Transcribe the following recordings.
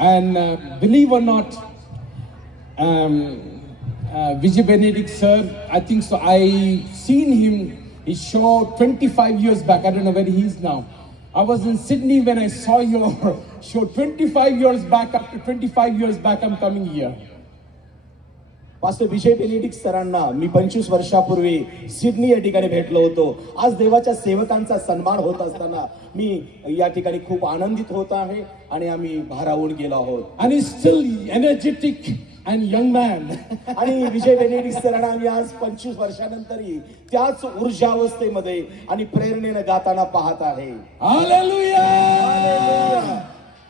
And believe or not, Vijay Benedict sir, I think so. I seen him. He showed 25 years back. I don't know where he is now. I was in Sydney when I saw your show 25 years back. After 25 years back, I'm coming here. Pastor Vijay Benedict सरांना मी 25 वर्षापूर्वी Sydney या ठिकाणी भेटलो होतो. आज देवाच्या सेवकांचा सन्मान होत असताना मी या ठिकाणी खूप आनंदित होत आहे आणि आम्ही भारावून गेलो आहोत. And he's still energetic and young man. आणि विजय बेनेडिक्ट सरांना आम्ही आज 25 वर्षानंतरही त्याच ऊर्जावस्थेमध्ये आणि प्रेरणेने गाताना पाहत आहे. Hallelujah!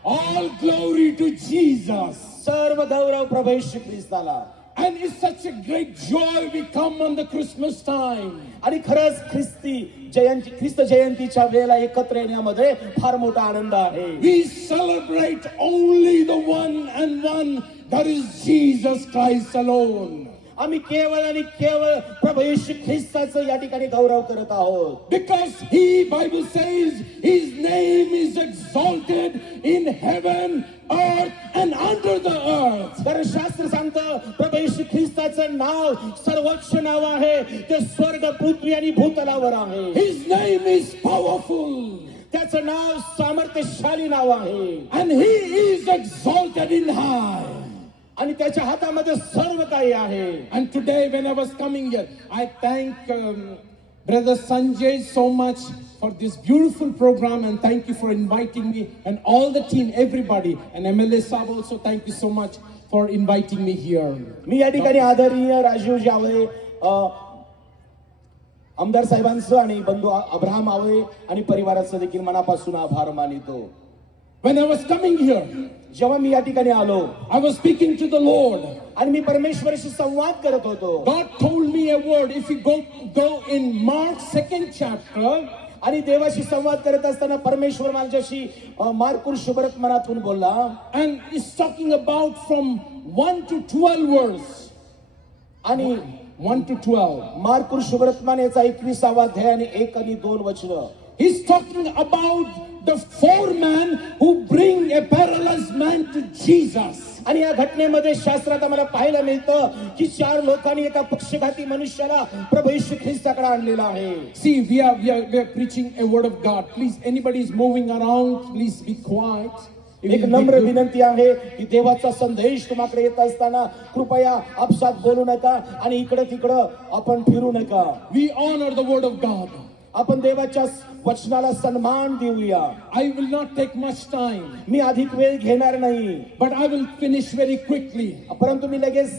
All glory to Jesus. सर्व गौरव प्रभू येशू ख्रिस्ताला. And it's such a great joy we come on the Christmas time. आणि खरंच ख्रिस्त जयंतीच्या वेळेला एकत्र येण्यामध्ये फार मोठा आनंद आहे. We celebrate only the one and one, that is Jesus Christ alone. आम्ही केवळ आणि केवळ प्रभू येशू ख्रिस्ताचा या ठिकाणी गौरव करत आहोत. Because he, Bible says, his name is exalted in heaven, earth and under the earth. कारण शास्त्र सांगतं प्रभू येशू ख्रिस्ताचं नाव सर्वोच्च नाव आहे. ते स्वर्ग, पृथ्वी आणि भूतलावर आहे. His name is powerful. त्याचं नाव सामर्थ्यशाली नाव आहे. And he is exalted in high. आणि त्याच्या हातामध्ये सर्व काही आहे. And today when I was coming here, I thank Brother Sanjay so much for this beautiful program, and thank you for inviting me and all the team, everybody, and MLA Saab also, thank you so much for inviting me here. मी या ठिकाणी आदरणीय राजीव जावळे, आमदार साहेबांचं आणि बंधू Abraham आवळे आणि परिवाराचं देखील मनापासून आभार मानितो. When I was coming here, जेव्हा मी या ठिकाणी आलो, I was speaking to the Lord. आणि मी परमेश्वराशी संवाद करत होतो. God told me a word. If you go in Mark 2nd chapter, आणि देवाशी संवाद करत असताना परमेश्वर माझ्याशी मार्कुस शुभवर्तमानातून बोलला. And it's talking about from 1 to 12 verse. आणि 1 to 12. मार्कुस शुभवर्तमान याचा 21वा अध्याय आणि 1 आणि 2 वचन. He's talking about the 4 men who bring a paralyzed man to Jesus. आणि या घटनेमध्ये शास्त्रात आम्हाला पाहायला मिळतं की 4 लोकांनी एका पक्षघाती मनुष्याला प्रभू येशू ख्रिस्ताकडे आणलेला आहे. See, we are preaching a word of God. Please, anybody is moving around, please be quiet. एक नम्र विनंती आहे की देवाचा संदेश तुम्हाकडे येत असताना कृपया आपसात बोलू नका आणि इकडे तिकडे आपण फिरू नका. We honor the word of God. आपण देवाच्या वचनाला सन्मान देऊया. I will not take much time. मी अधिक वेळ घेणार नाही. But I will finish very quickly. परंतु मी लगेच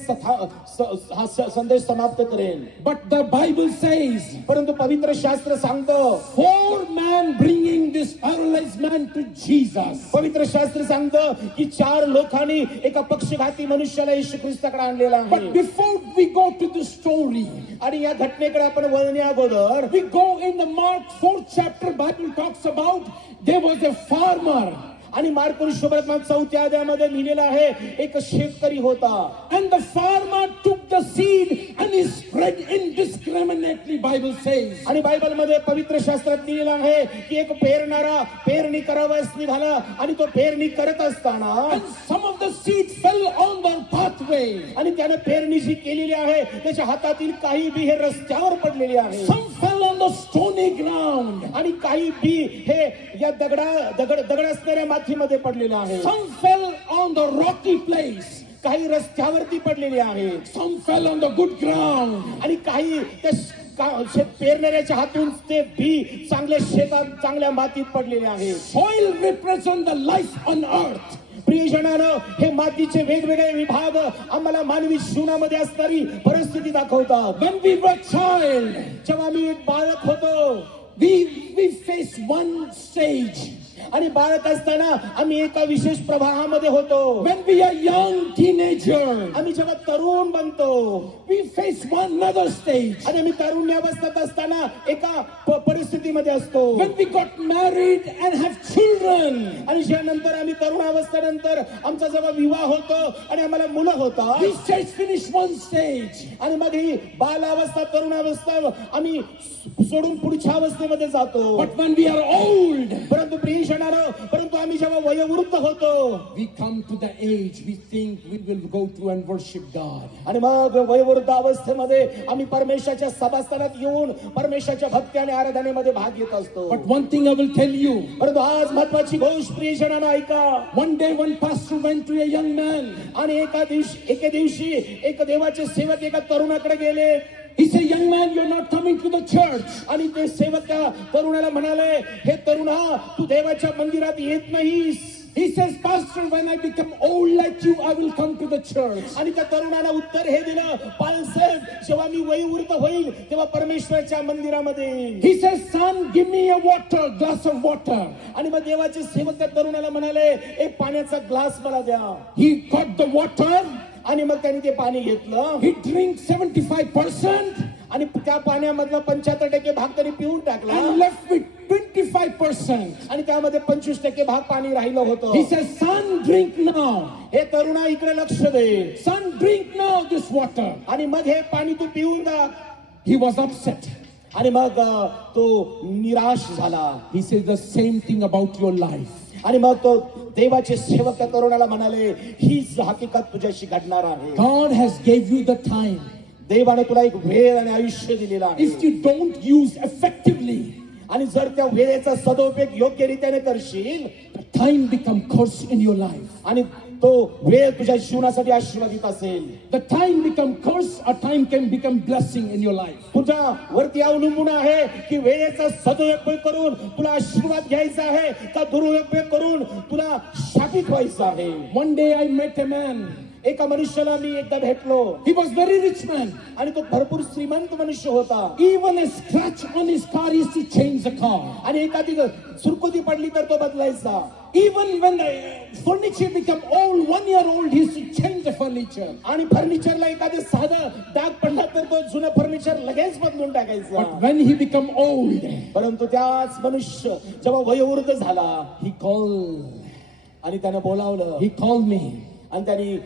संदेश समाप्त करेन. But the Bible says, परंतु पवित्र शास्त्र सांगतं 4 men bringing this paralyzed man to Jesus. पवित्र शास्त्र सांगतं की 4 लोकांनी एका पक्षघाती मनुष्याला येशू ख्रिस्ताकडे आणलेला आहे. But before we go to the story, आणि या घटनेकडे आपण वळण्या अगोदर we go in the Mark 4th chapter. Bible talks about there was a farmer. आणि मार्कुस शुभवर्तमान 4थ्या अध्यायामध्ये लिहिलेला आहे एक शेतकरी होता. And the farmer took the seed and he spread indiscriminately, Bible says. आणि बायबल मध्ये पवित्र शास्त्रात लिहिलेलं आहे की एक पेरणारा पेरणी करावयास निघाला आणि तो पेरणी करत असताना And some of the seed fell on the pathway. आणि त्याने पेरणी जी केलेली आहे त्याच्या हातातील काही बी हे रस्त्यावर पडलेले आहे. Some fell on the stony ground. आणि काही बी हे या दगड असणाऱ्या मातीमध्ये पडलेले आहे. Some fell on the rocky place. काही रस्त्यावरती पडलेले आहे. Some fell on the good ground. आणि काही त्या पेरणाऱ्याच्या हातून ते बी चांगल्या शेतात चांगल्या मातीत पडलेले आहे. Soil represents the life on earth. प्रियजनानं हे मातीचे वेगवेगळे विभाग आम्हाला मानवी जीवनामध्ये असणारी परिस्थिती दाखवतात. When we were child, जेव्हा मी एक बालक होतो, we face one stage. आणि बालक असताना आम्ही एका विशेष प्रवाहामध्ये होतो. When we are young teenager, आम्ही जेव्हा तरुण बनतो, we face one another stage. आणि आम्ही तरुण्यावस्थेत असताना एका परिस्थितीमध्ये असतो. When we got married and have children, आणि ज्यानंतर आम्ही तरुणावस्थेनंतर आमचा जेव्हा विवाह होतो आणि आम्हाला मुलं होतात, we stage finish one stage. आणि मग ही बालावस्था तरुणावस्था आम्ही सोडून पुढच्या अवस्थेमध्ये जातो. But when we are old, परंतु प्रिय प्रियजनांनो, परंतु आम्ही जेव्हा वयोवृद्ध होतो, we come to the age we think we will go to and worship God. आणि मग वयोवृद्ध अवस्थेमध्ये आम्ही परमेश्वराच्या सभास्थानात येऊन परमेश्वराच्या भक्ती आणि आराधनेमध्ये भाग घेत असतो. But one thing I will tell you, परंतु आज महत्वाची गोष्ट प्रियजनांनो ऐका. one day one pastor went to a young man. आणि एके दिवशी एक देवाचे सेवक एका तरुणाकडे गेले. He said, young man, you're not coming to the church. आणि ते सेवक त्या तरुणाला म्हणाले, हे तरुणा, तू देवाच्या मंदिरात येत नाहीस. He says, pastor, when I become old like you, I will come to the church. आणि त्या तरुणाला उत्तर हे दिलं, पालसाहेब, जेव्हा मी वयोवृद्ध होईल तेव्हा परमेश्वराच्या मंदिरामध्ये. He says, son, give me a glass of water. आणि मग देवाचे सेवक त्या तरुणाला म्हणाले, एक पाण्याचा ग्लास मला द्या. He got the water. आणि मग त्याने ते पाणी घेतलं. He drank 75%. आणि त्या पाण्यामधला 75% भाग त्यांनी पिऊन टाकला. And left with 25%. आणि त्यामध्ये 25% भाग पाणी राहिलं होतं. He says, son, drink now. हे तरुणा इकडे लक्ष दे. Son, drink now this water. आणि मग हे पाणी तू पिऊन टाक. He was upset. आणि मग तो निराश झाला. He says the same thing about your life. आणि मग तो देवाचे सेवक त्या तरुणाला म्हणाले, हीच हकीकत तुझ्याशी घडणार आहे. God has gave you the time. देवाने तुला एक वेळ आणि आयुष्य दिलेला आहे. If you don't use effectively, आणि जर त्या वेळेचा सदुपयोग योग्य रीतीने करशील, the time become curse in your life. आणि तो वेळ तुझ्या जीवनासाठी आशीर्वादित असेल. The time become curse, a time can become blessing in your life. तुझ्या वरती अवलंबून आहे की वेळेचा सदुपयोग करून तुला आशीर्वाद घ्यायचा आहे का दुरुपयोग करून तुला शापित व्हायचं आहे. One day I met a man. एका मनुष्याला मी एकदा भेटलो. He was very rich man. आणि तो भरपूर श्रीमंत मनुष्य होता. Even a scratch on his car is to change the car. आणि एखादी सुरकुती पडली तर तो बदलायचा. Even when the furniture become old, 1 year old, he used to change the furniture. आणि फर्निचरला एखादं साधं डाग पडला तर तो जुनं फर्निचर लगेच बदलून टाकायचं. But when he become old, परंतु त्याच मनुष्य जेव्हा वयोवृद्ध झाला, he called. आणि त्याने बोलावलं. He called me. आणि त्याने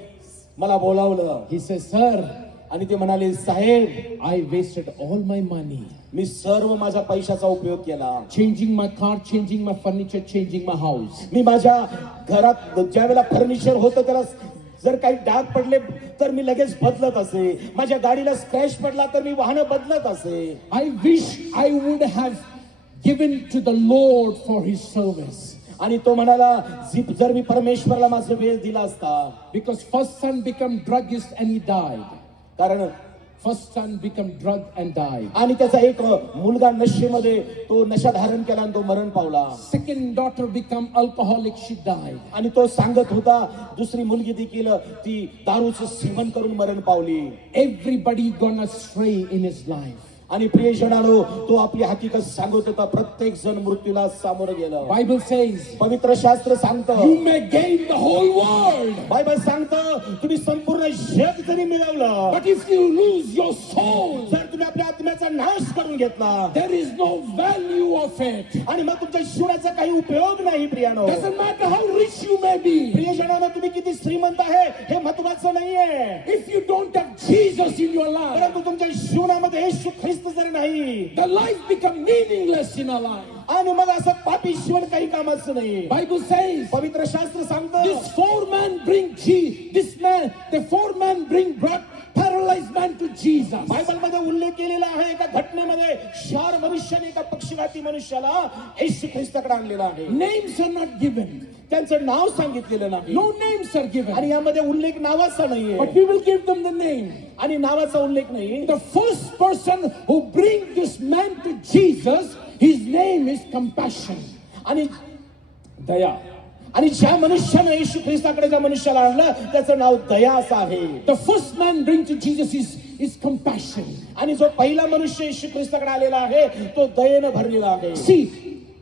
मला बोलावलं. He says, sir, आणि ते म्हणाले, साहेब, I wasted all my money. मी सर्व माझ्या पैशाचा उपयोग केला. Changing my car, changing my furniture, changing my house. मी माझ्या घरात ज्या वेळेला फर्निचर होतं त्याला जर काही डाग पडले तर मी लगेच बदलत असे. माझ्या गाडीला स्क्रॅच पडला तर मी वाहन बदलत असे. I wish I would have given to the Lord for his service. आणि तो म्हणाला, जर मी परमेश्वराला माझा वेळ दिला असता. Because first son became druggist and he died. कारण first son became drug and died. आणि त्याचा एक मुलगा नशेमध्ये तो नशा धारण केला आणि तो मरण पावला. Second daughter became alcoholic, she died. आणि तो सांगत होता दुसरी मुलगी देखील ती दारूचं सेवन करून मरण पावली. Everybody gone astray in his life. आणि प्रियजनांनो, तो आपली हकीकत सांगत होता. प्रत्येक जण मृत्यूला सामोरं गेलं. Bible says, पवित्र शास्त्र सांगतं, you may gain the whole world. Bible सांगतं, तुम्ही संपूर्ण जग जरी मिळवलं, But if you lose your soul, जर तुम्ही आपल्या आत्म्याचा नाश करून घेतला, there is no value of it. आणि मग तुमच्या जीवनाचा काही उपयोग नाही. प्रियानो, Doesn't matter how rich you may be. प्रियजनांनो, तुम्ही किती श्रीमंत आहे हे महत्वाचं नाहीये. If you don't have Jesus in your life, परंतु तुमच्या जीवनामध्ये येशू ख्रिस्त जर नाही, the life become meaningless in our life. आणि मग असं पापी जीवन काही कामाचं नाही. Bible says, पवित्र शास्त्र सांगतं, this four men brought paralyzed man to Jesus. Bible मध्ये उल्लेख केलेला आहे एका घटनेमध्ये 4 मनुष्याने एका पक्षघाती मनुष्याला येशू ख्रिस्ताकडे आणलेला आहे. Names are not given. त्यांचं नाव सांगितलेलं नाही. No names are given. आणि यामध्ये उल्लेख नावाचा नाहीये. But we will give them the name. आणि नावाचा उल्लेख नाही. The first person who bring this man to Jesus, his name is compassion. आणि दया. आणि ज्या मनुष्याने येशू ख्रिस्ताकडे ज्या मनुष्याला आणलं त्याचं नाव दया असं आहे. The first man bring to Jesus is compassion. आणि जो पहिला मनुष्य येशू ख्रिस्ताकडे आलेला आहे तो दयेने भरलेला आहे. See,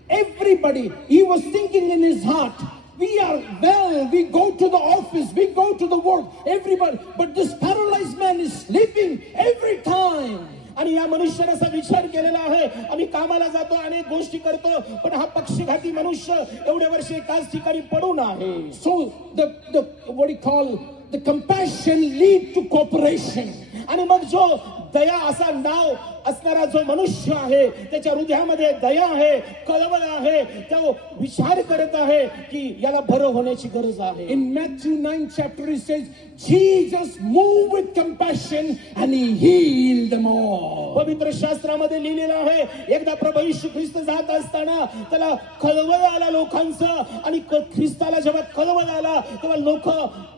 everybody, he was thinking in his heart, we are well, we go to the office, we go to the work, everybody, but this paralyzed man is sleeping every time. आणि या मनुष्याने असा विचार केलेला आहे, आम्ही कामाला जातो, अनेक गोष्टी करतो, पण हा पक्षघाती मनुष्य एवढ्या वर्ष एकाच ठिकाणी पडून आहे. So the what do you call, the compassion lead to cooperation. आणि मग जो दया असा नाव असणारा जो मनुष्य आहे त्याच्या हृदयामध्ये दया आहे, कळवळ आहे, तो विचार करत आहे की याला बरं होण्याची गरज आहे. In Matthew 9 chapter it says Jesus moved with compassion and he healed them all. पवित्र शास्त्रामध्ये लिहिलेलं आहे एकदा प्रभू येशू ख्रिस्त जात असताना त्याला कळवळ आला लोकांचं आणि ख्रिस्ताला जेव्हा कळवळ आला तेव्हा लोक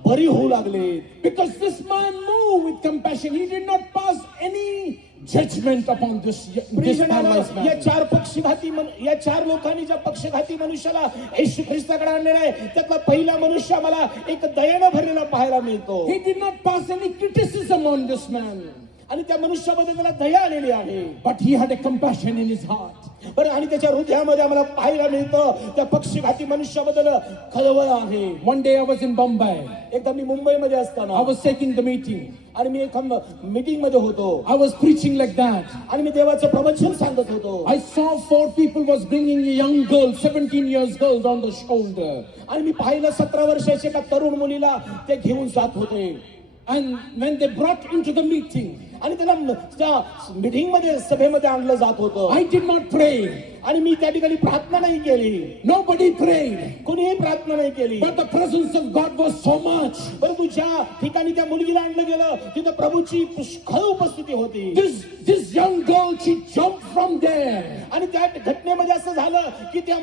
बरी होऊ लागले. Because this man moved with compassion. He did not pass any judgment upon this paralyzed man. या चार लोकांनी ज्या पक्षघाती मनुष्याला येशू ख्रिस्ताकडे आणलेला आहे त्यातला पहिला मनुष्य मला एक दयेने भरलेला पाहायला मिळतो. He did not pass any criticism on this man. आणि त्या मनुष्याबद्दल त्याला दया आलेली आहे. But he had a compassion in his heart. बरं आणि त्याच्या हृदयामध्ये आम्हाला पाहायला मिळतं त्या पक्षघाती मनुष्याबद्दल कळवळ आहे. One day I was in Bombay. एकदा मी मुंबईमध्ये असताना I was taking the meeting. आणि मी एका मीटिंग मध्ये होतो. I was preaching like that. आणि मी देवाचं प्रवचन सांगत होतो. I saw 4 people was bringing a young girl, 17 years old, on the shoulder. आणि मी पाहिलं 17 वर्षाच्या एका तरुण मुलीला ते घेऊन जात होते. And when they brought into the meeting, आणि त्याला मीटिंग मध्ये सभेमध्ये आणलं जात होतं. I did not pray. आणि मी त्या ठिकाणी प्रार्थना नाही केली. Nobody prayed. कोणीही प्रार्थना नाही केली. But the presence of God was so much. परंतु ज्या ठिकाणी त्या मुलगीला आणलं गेलं तिथं प्रभूची पुष्कळ उपस्थिती होती. This young girl, she jumped from there. आणि त्या घटनेमध्ये असं झालं की त्या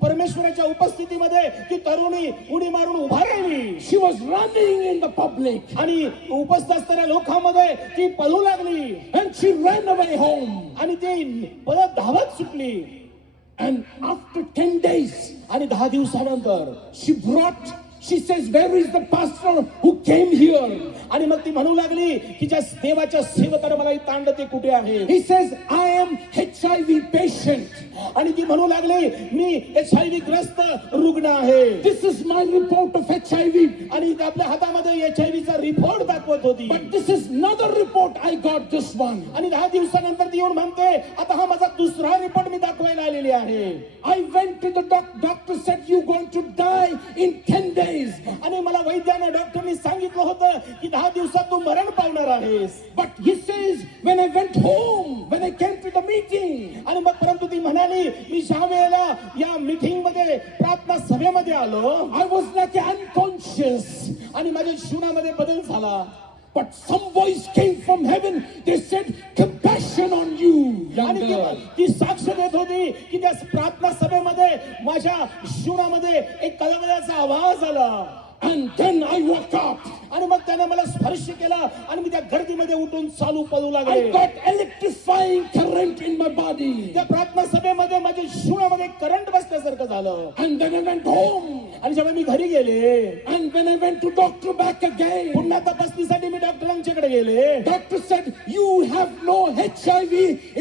परमेश्वराच्या उपस्थितीमध्ये ती तरुणी उडी मारून उभा राहिली. She was running in the public. आणि उपस्थित असणाऱ्या लोकांमध्ये ती पळू लागली. And she ran away home. आणि ती परत धावत सुटली. And after 10 days, आणि 10 दिवसानंतर she says, where is the pastor who came here? आणि मग ती म्हणू लागली की ज्या देवाच्या सेवकाने मला इथं आणलं ते कुठे आहे? He says, I am HIV patient. आणि ती म्हणू लागली मी HIV ग्रस्त रुग्ण आहे. This is my report of HIV. आणि आपल्या हातामध्ये HIV चा रिपोर्ट दाखवत होती. But this is another report, I got this one. आणि 10 दिवसानंतर ती येऊन म्हणते आता हा माझा दुसरा रिपोर्ट मी दाखवायला आलेली आहे. I went to the doctor said you're going to die in 10 days. आणि मला वैद्याने डॉक्टरनी सांगितलं होतं की 10 दिवसात तू मरण पावणार आहेस. But he says when I went home, when I came to the meeting, आणि मग परंतु ती म्हणाली मी ज्या वेळेला या मीटिंग मध्ये प्रार्थना सभेमध्ये आलो I was like unconscious. आणि माझ्या जीवनामध्ये बदल झाला. But some voice came from heaven. They said, compassion on you, young girl. ती साक्ष देत होती की त्या प्रार्थना सभेमध्ये माझ्या जीवनामध्ये एक कळवळ्याचा आवाज आला. And then I woke up. आणि मग त्याने मला स्पर्श केला आणि मी त्या गर्दीमध्ये उठून चालू पळू लागले. I got electrifying current in my body. त्या प्रार्थना सभेमध्ये माझ्या जीवनामध्ये करंट बसल्यासारखं झालं. And then I went home. आणि जेव्हा मी घरी गेले and when I went to doctor back again, पुन्हा तपासणीसाठी मी डॉक्टरांच्याकडे गेले. Doctor said you have no HIV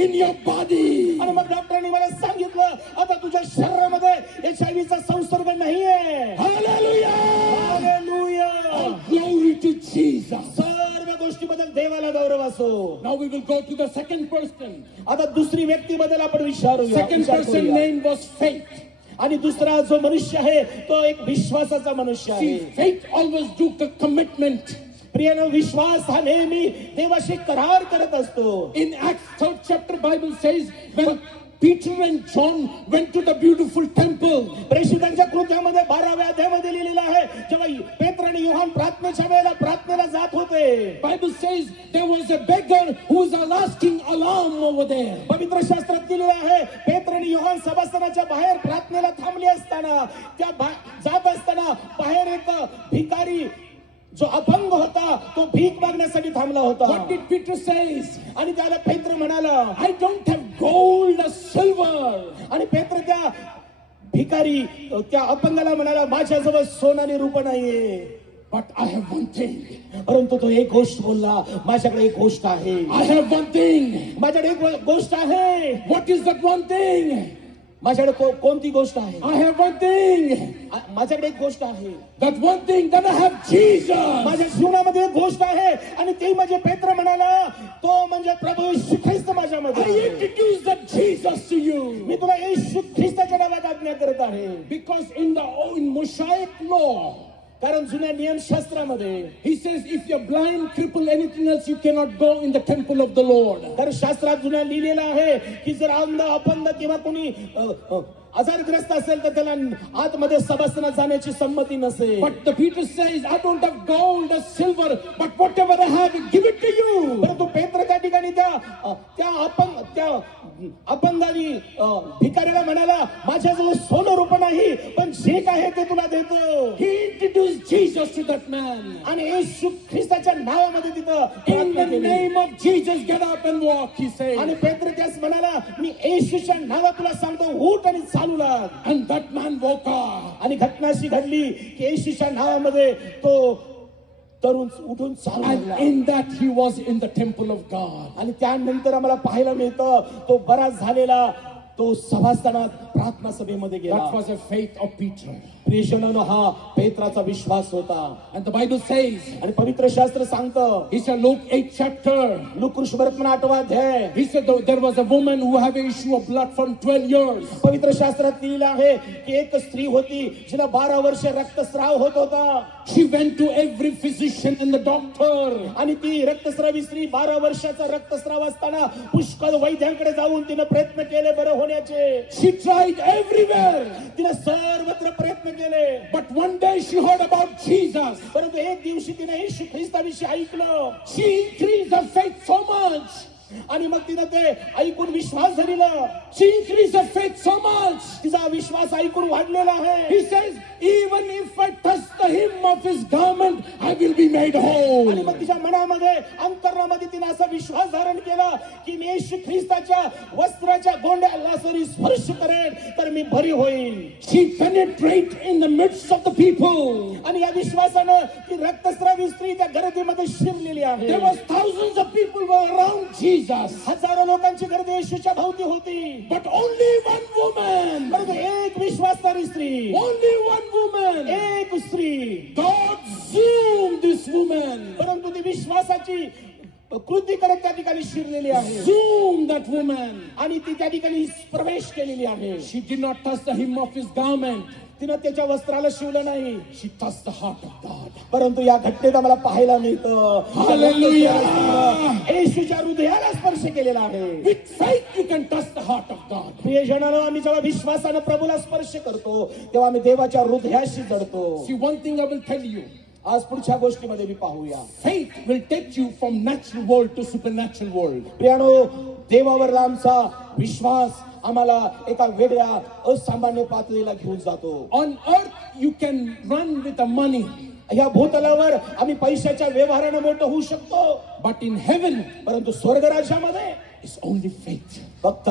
in your body. आणि मग डॉक्टरांनी मला सांगितलं आता तुझ्या शरीरामध्ये HIV चा संसर्ग नाहीये. Hallelujah. Hallelujah. Glory to Jesus. सर्व गोष्टीबद्दल देवाला गौरव असो. Now we will go to the second person. आता दुसरी व्यक्तीबद्दल आपण विचारूया. Second person name was Faith. आणि दुसरा जो मनुष्य आहे तो एक विश्वासाचा मनुष्य आहे. See, faith always do the commitment. प्रियनो विश्वास हा नेहमी देवाशी करार करत असतो. In Acts 3rd chapter Bible says when Peter and John went to the beautiful temple. प्रेषितांच्या कृत्यामध्ये 12व्या अध्यायामध्ये लिहिलेलं आहे जेव्हा पेत्र आणि योहान प्रार्थनेच्या वेळेला प्रार्थनेला जात होते. Bible says there was a beggar who was asking alarm over there. पवित्र शास्त्रात लिहिलेलं आहे पेत्र आणि योहान सभास्थानाच्या बाहेर प्रार्थनेला थांबले असताना त्या जात असताना बाहेर एक भिकारी जो अपंग होता तो भीक मागण्यासाठी थांबला होता. What did Peter says? आणि त्याला पेत्र म्हणाला I don't have gold or silver. आणि पेत्र त्या भिकारी त्या अपंगाला म्हणाला माझ्याजवळ सोनं आणि रूपं नाहीये. But I have one thing. परंतु तो एक गोष्ट बोलला माझ्याकडे एक गोष्ट आहे. I have one thing. माझ्याकडे एक गोष्ट आहे. What is that one thing? माझ्याकडे कोणती गोष्ट आहे? I have one thing. माझ्याकडे एक गोष्ट आहे. That one thing that I have Jesus. माझ्या जीवनामध्ये एक गोष्ट आहे आणि ती म्हणजे पेत्र म्हणाला तो म्हणजे प्रभू येशू ख्रिस्त माझ्यामध्ये. I introduce that Jesus to you. मी तुला येशू ख्रिस्ताच्या नावात आज्ञा करत आहे. Because in Mosaic law, कारण जुन्या नियमशास्त्रामध्ये he says, if you're blind, cripple, anything else, you cannot go in the temple of the Lord. तर शास्त्रात जुन्या लिहिलेलं आहे की जर अंध अपंग किंवा कोणी आजारग्रस्त असेल तर त्याला आतमध्ये सभासनात जाण्याची संमती नसेल. But the Peter says, I don't have gold or silver, but whatever I have, give it to you. परंतु पेत्र त्या ठिकाणी त्या अपंगानी भिकाऱ्याला म्हणाला, माझ्याजवळ सोनं रुपं नाही, पण जे काय आहे ते तुला देतो. He introduced Jesus to that man. आणि येशू ख्रिस्ताच्या नावामध्ये तिथं In the name of Jesus, get up and walk, he said. आणि पेत्र त्यास म्हणाला, मी येशूच्या नावात तुला सांगतो, उठ आणि चालू लाग. And that man woke up. आणि घटना अशी घडली की येशूच्या नावामध्ये तो तरुण उठून चालू लागला. And in that he was in the temple of God. आणि त्यानंतर आम्हाला पाहायला मिळतं तो बराच झालेला तो सभास्थानात प्रार्थना सभेमध्ये गेला. That was a faith of Peter. प्रियजनांनो, हा पेत्राचा विश्वास होता. And the Bible says, आणि पवित्र शास्त्र सांगतं, he said, Luke 8th chapter, look वर्तमान 8वा अध्याय, he said there was a woman who had an issue of blood from 12 years. पवित्र शास्त्रात लिहिलं आहे की एक स्त्री होती जिला 12 वर्ष रक्तस्राव होत होता. She went to every physician and the doctor. आणि ती रक्तस्रावी स्त्री 12 वर्षाचा रक्तस्राव असताना पुष्कळ वैद्यांकडे जाऊन तिने प्रयत्न केले बरं होण्याचे. She tried everywhere. तिने सर्वत्र प्रयत्न केले. But one day she heard about Jesus. परंतु एक दिवशी तिने येशू ख्रिस्ताविषयी ऐकलं. She increased her faith so much. आणि मग तिने ते ऐकून विश्वास धरला. She increased her faith so much. तिचा विश्वास ऐकून वाढलेला आहे. He says, even if I touch the hem of his garment, I will be made whole. आणि मग तिच्या मनामध्ये अंतरामध्ये तिने असा विश्वास धारण केला की मी येशू ख्रिस्ताच्या वस्त्राच्या गोंड्याला जरी स्पर्श करेन तर मी बरी होईल. She penetrated in the midst of the people. आणि या विश्वासानं ती रक्तस्रावी स्त्री त्या गर्दीमध्ये शिरलेली आहे. There was thousands of people were around Jesus. हजारो लोकांची गर्दी येशूच्या भोवती होती. But only one woman. परंतु एक विश्वासणारी स्त्री. Only one woman. एक स्त्री. God zoomed this woman. परंतु ती विश्वासाची कृती करत त्या ठिकाणी शिरलेली आहे. Zoom that woman. आणि ती त्या ठिकाणी प्रवेश केलेली आहे. She did not touch the hem of his garment. तिनं त्याच्या वस्त्राला शिवलं नाही. She touched the heart of God. परंतु या घटनेत आम्हाला पाहायला मिळतं, Hallelujah. येशूच्या हृदयाला स्पर्श केलेला आहे. With faith you can touch the heart of God. प्रियजनांनो, आम्ही जेव्हा विश्वासानं प्रभूला स्पर्श करतो तेव्हा आम्ही देवाच्या हृदयाशी जडतो. See, one thing I will tell you. आज पुढच्या गोष्टीमध्ये मी पाहूया. Faith will take you from natural world to supernatural world. प्रियानो, देवावरला आमचा विश्वास आम्हाला एका वेगळ्या असामान्य पातळीला घेऊन जातो. On earth you can run with the money. या भूतलावर आम्ही पैशाच्या व्यवहाराने मोठं होऊ शकतो. But in heaven, परंतु स्वर्गराज्यामध्ये it's only faith. फक्त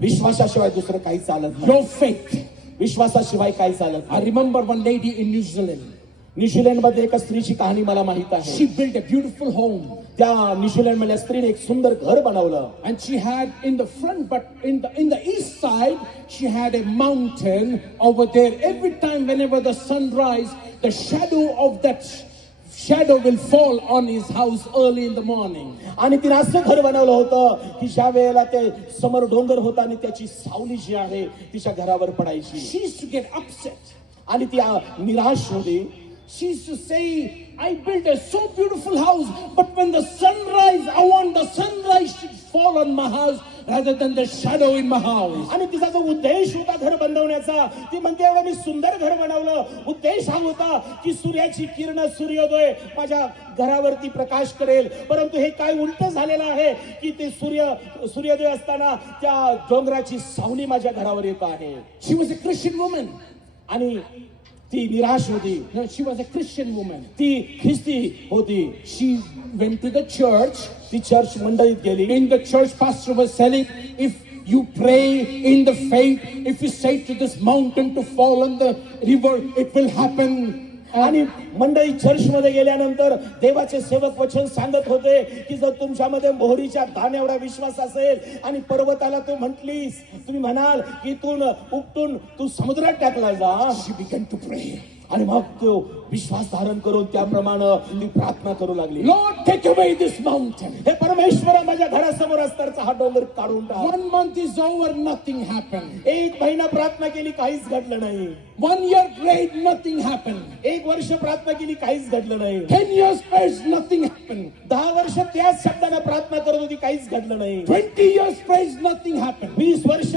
विश्वासाशिवाय दुसरं काही चालत नाही. Your faith. विश्वासाशिवाय काही चालत I नाही. remember one lady in New Zealand. New Zealand मध्ये एका स्त्रीची कहाणी मला माहित आहे. She built a beautiful home. त्या न्यूझीलंड मधल्या स्त्रीने एक सुंदर घर बनवलं. And she had in the front, but in the east side, she had a mountain over there. Every time, whenever the sun rises, the shadow of that shadow will fall on his house early in the morning. आणि तिने असं घर बनवलं होतं की ज्या वेळेला ते समोर डोंगर होता आणि त्याची सावली जी आहे तिच्या घरावर पडायची. She used to get upset. आणि ती निराश होती. She used to say, I built a so beautiful house, but when the sun rises, I want the sunrise to fall on my house rather than the shadow in my house. आणि तिचा जो उद्देश होता घर बनवण्याचा, ती म्हणते एवढं मी सुंदर घर बनवलं. उद्देश हा होता की सूर्याची किरण, सूर्योदय माझ्या घरावरती प्रकाश करेल. परंतु हे काय उलट झालेलं आहे की ते सूर्योदय असताना त्या डोंगराची सावली माझ्या घरावर येत आहे. She was a Christian woman. आणि ती निराश होती. No, she was a Christian woman. ती ख्रिस्ती होती. She went to the church. ती चर्च मंडळीत गेली. In the church, pastor was telling, if you pray in the faith, if you say to this mountain to fall on the river, it will happen. आणि मंडळी church मध्ये गेल्यानंतर देवाचे सेवक वचन सांगत होते की जर तुमच्यामध्ये मोहरीच्या दाण्या एवढा विश्वास असेल आणि पर्वताला तू म्हटलीस, तुम्ही म्हणाल की तू उपटून तू समुद्रात टाकला जा. She began to pray. आणि मग तो विश्वास धारण करून त्याप्रमाणे ती प्रार्थना करू लागली. Lord, take away this mountain. हे परमेश्वरा माझ्या घरासमोर असताना हा डोंगर काढून टाक. 1 month is over, nothing happened. एक महिना प्रार्थना केली, काहीच घडलं नाही. 1 year prayed, nothing happened. एक वर्ष प्रार्थना केली, काहीच घडलं नाही. 10 years prayed, nothing happened. 10 वर्ष त्याच शब्दाने प्रार्थना करत होती, काहीच घडलं नाही. 20 years prayed, nothing happened. 20 वर्ष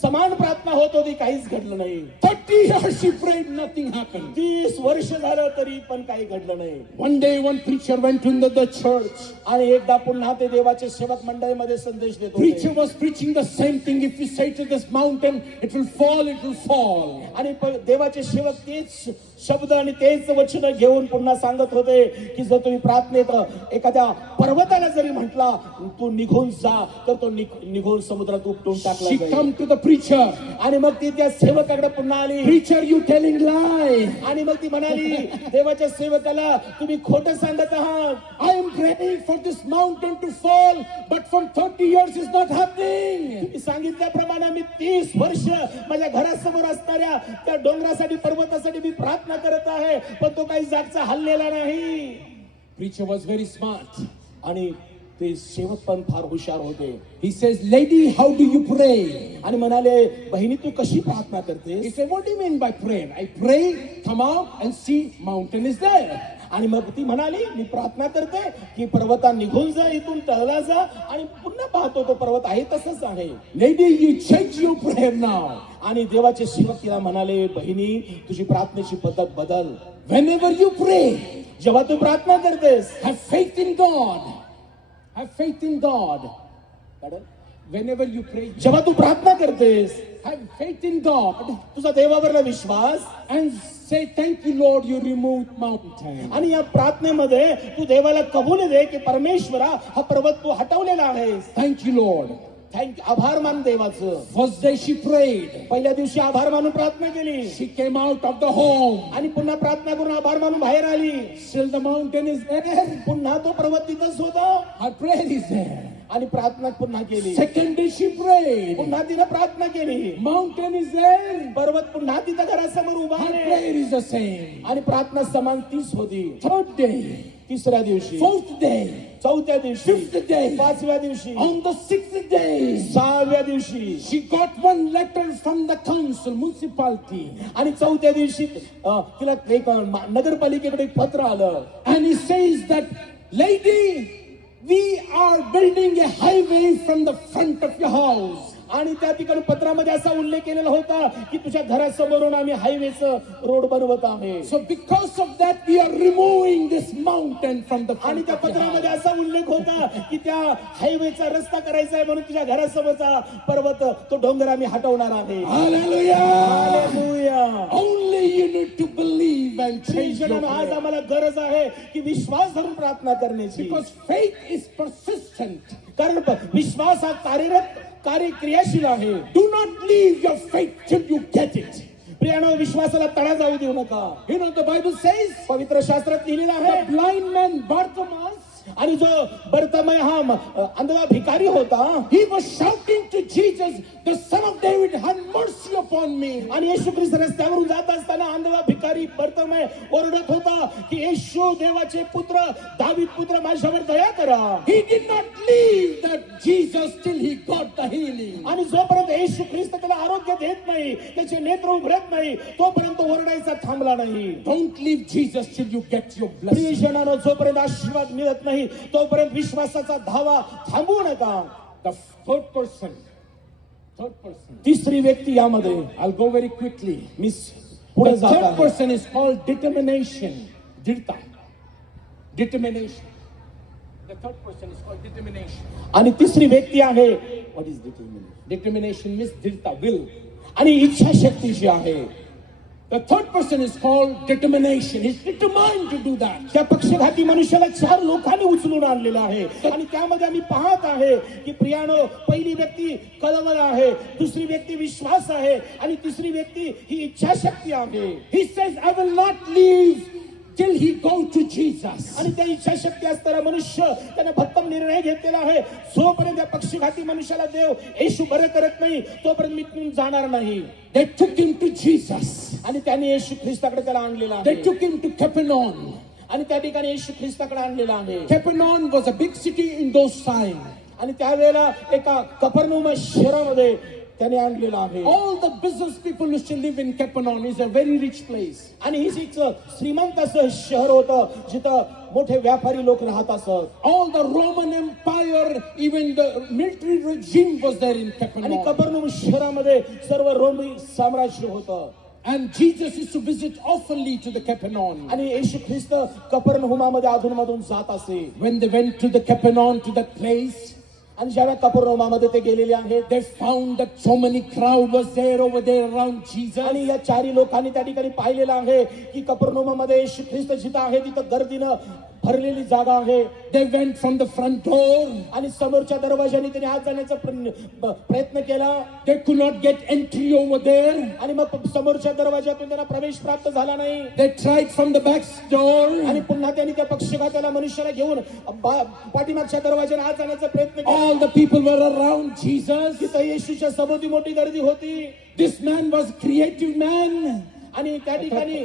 समान प्रार्थना होत होती, काहीच घडलं नाही. 30 years she prayed, nothing happened. 30 वर्ष झालं तरी पण काही घडलं नाही. One day one preacher went into the church. आणि एकदा पुन्हा ते देवाचे सेवक मंडळीमध्ये संदेश देत Preacher होते. was preaching the same thing. If you say to this mountain, it will fall, it will fall. आणि देवाचे सेवक तेच शब्द आणि तेच वचन घेऊन पुन्हा सांगत होते की जर तुम्ही प्रार्थनेत एखाद्या पर्वताला जरी म्हटला तू निघून जा, तर तो निघून समुद्रात उपटून टाकला She जाईल. come to the preacher. आणि मग ती त्या सेवकाकडे पुन्हा आली. Preacher, you telling lie. आणि मग ती म्हणाली देवाच्या सेवकाला, तुम्ही खोटं सांगत आहात. I am praying for this mountain to fall, but from 30 years it's not happening. तुम्ही सांगितल्याप्रमाणे मी 30 वर्ष माझ्या घरासमोर असणाऱ्या त्या डोंगरासाठी, पर्वतासाठी मी प्रार्थना करत आहे, पण तो काही जागचा हल्लेला नाही. Preacher was very smart. आणि ते सेवक पण फार हुशार होते. He says, lady, how do you pray? आणि म्हणाले, बहिणी तू कशी प्रार्थना करते? He said, what do you mean by prayer? I pray, come out and see mountain is there. आणि मग ती म्हणाली, मी प्रार्थना करते की पर्वता निघून जा, इथून टळला जा, आणि पुन्हा पाहतो तो पर्वत आहे तसंच आहे. Lady, you change your prayer now. आणि देवाचे सेवक तिला म्हणाले, बहिणी तुझी प्रार्थनेची पद्धत बदल. Whenever you pray, जेव्हा तू प्रार्थना करतेस, have faith in God. Have faith in God. Whenever you pray, जेव्हा तू प्रार्थना करतेस, have faith in God तुझा देवावरला विश्वास, and say, thank you, Lord, you removed mountain. आणि या प्रार्थनेमध्ये तू देवाला कबूल दे की परमेश्वरा हा पर्वत तू हटवलेला आहेस. Thank you, Lord. आभार मान देवाचं. First day she prayed. पहिल्या दिवशी आभार मानून प्रार्थना केली. She came out of the home. आणि पुन्हा प्रार्थना करून आभार मानून बाहेर आली. Still the mountain is there. पुन्हा तो पर्वत तिथंच होता. Her prayer is there. आणि प्रार्थना पुन्हा केली. Second day she prayed. पुन्हा तिने प्रार्थना केली. Mountain is there. पर्वत पुन्हा तिच्या घरासमोर उभा Her आहे. prayer is the same. आणि प्रार्थना समान तीच होती. Third day. तिसऱ्या दिवशी. Fourth day. चौथ्या दिवशी. Fifth day. पाचव्या दिवशी. On the 6th day. सहाव्या दिवशी. She got one letter from the council, municipality. आणि चौथ्या दिवशी तिला एक नगरपालिकेकडे एक पत्र आलं. And he says that, lady, we are building a highway from the front of your house. आणि त्या ठिकाणी पत्रामध्ये असा उल्लेख केलेला होता की तुझ्या घरासमोरून आम्ही हायवेचं रोड बनवत आहे. So because of that we are removing this mountain from the आणि front त्या of your पत्रामध्ये house. असा उल्लेख होता की त्या हायवेचा रस्ता करायचा आहे, म्हणून तुझ्या घरासमोरचा पर्वत, तो डोंगर आम्ही हटवणार आहे. Hallelujah. Hallelujah. Only you need to believe and change your आज prayer. आम्हाला गरज आहे की विश्वास धरून प्रार्थना करण्याची. Because faith is persistent. कारण विश्वास हा क्रियाशील आहे. Do not leave your faith till you get it. प्रियानो, विश्वासाला तडा जाऊ देऊ नका. You know the Bible says, पवित्र शास्त्रात लिहिलेलं आहे, the blind man Bartimaeus, आणि जो बर्तमय हा अंधळा भिकारी होता, he was shouting to Jesus, the Son of David, have mercy upon me. आणि येशू ख्रिस्त रस्त्यावरून जात असताना अंधळा भिकारी बर्तमय ओरडत होता की येशू देवाचे पुत्र, दावीद पुत्र, माझ्यावर दया करा. He did not leave that Jesus till he got the healing. आणि जोपर्यंत येशू ख्रिस्त त्याला आरोग्य देत नाही, त्याचे नेत्र उघडत नाही, तोपर्यंत ओरडायचा थांबला नाही. Don't leave Jesus till you get your blessing. प्रियजनांनो, जोपर्यंत आशीर्वाद मिळत नाही तोपर्यंत विश्वासाचा धावा थांबवू नका. The third person. तिसरी व्यक्ती यामध्ये, I'll go very quickly. मी पुढे The जात third आहे. person is called determination. Dirta. Determination. The third person is called determination. आणि तिसरी व्यक्ती आहे, what is determination? Determination means dirta, will. आणि इच्छाशक्ती जी आहे. The third person is called determination. He's determined to do that. त्या पक्षघाती मनुष्याला 4 लोकांनी उचलून आणलेलं आहे. आणि त्यामध्ये आम्ही पाहत आहे की प्रियानो, पहिली व्यक्ती कळवळ आहे, दुसरी व्यक्ती विश्वास आहे, आणि तिसरी व्यक्ती ही इच्छाशक्ती आहे. He says, I will not leave till he go to Jesus. आणि त्या इच्छाशक्ती असणारा मनुष्य त्याने भक्कम निर्णय घेतलेला आहे, जोपर्यंत त्या पक्षघाती मनुष्याला देव येशू बरं करत नाही तोपर्यंत मी तिथून जाणार नाही. They took him to Jesus. आणि त्यांनी येशू ख्रिस्ताकडे त्याला आणलेला They आहे. took him to Capernaum. आणि त्या ठिकाणी येशू ख्रिस्ताकडे आणलेला आहे. Capernaum was a big city in those times. आणि त्यावेळेला एका कफरनहूम शहरामध्ये त्याने आणलेला आहे. All the business people used to live in Capernaum. Is a very rich place. आणि ही श्रीमंत असं शहर होतं जिथं मोठे व्यापारी लोक राहत असत. All the Roman Empire, even the military regime was there in आणि Capernaum. कफरनहूम शहरामध्ये सर्व रोमी साम्राज्य होतं. And Jesus used to visit oftenly to the Capernaum. आणि येशू ख्रिस्त कफरनहुमामध्ये अधूनमधून जात असे. When they went to the Capernaum, to that place, आणि ज्यावेळेला कफरनहुमामध्ये ते गेलेले आहेत, they found that so many crowd was there over there around Jesus. आणि या चारी लोकांनी त्या ठिकाणी पाहिलेलं आहे की कफरनहुमामध्ये येशू ख्रिस्त जिथं आहे तिथं गर्दीनं भरलेली जागा आहे. They went from the front door. आणि समोरच्या दरवाजाने त्यांनी आत जाण्याचा प्रयत्न केला. They could not get entry over there. आणि मग समोरच्या दरवाजातून त्यांना प्रवेश प्राप्त झाला नाही. They tried from the back door. आणि पुन्हा त्यांनी त्या पक्षघाताला मनुष्याला घेऊन पाठीमागच्या दरवाजाने आत जाण्याचा प्रयत्न केला. All the people were around Jesus. तिथं येशूच्या सभोवती मोठी गर्दी होती. This man was creative man. आणि त्या ठिकाणी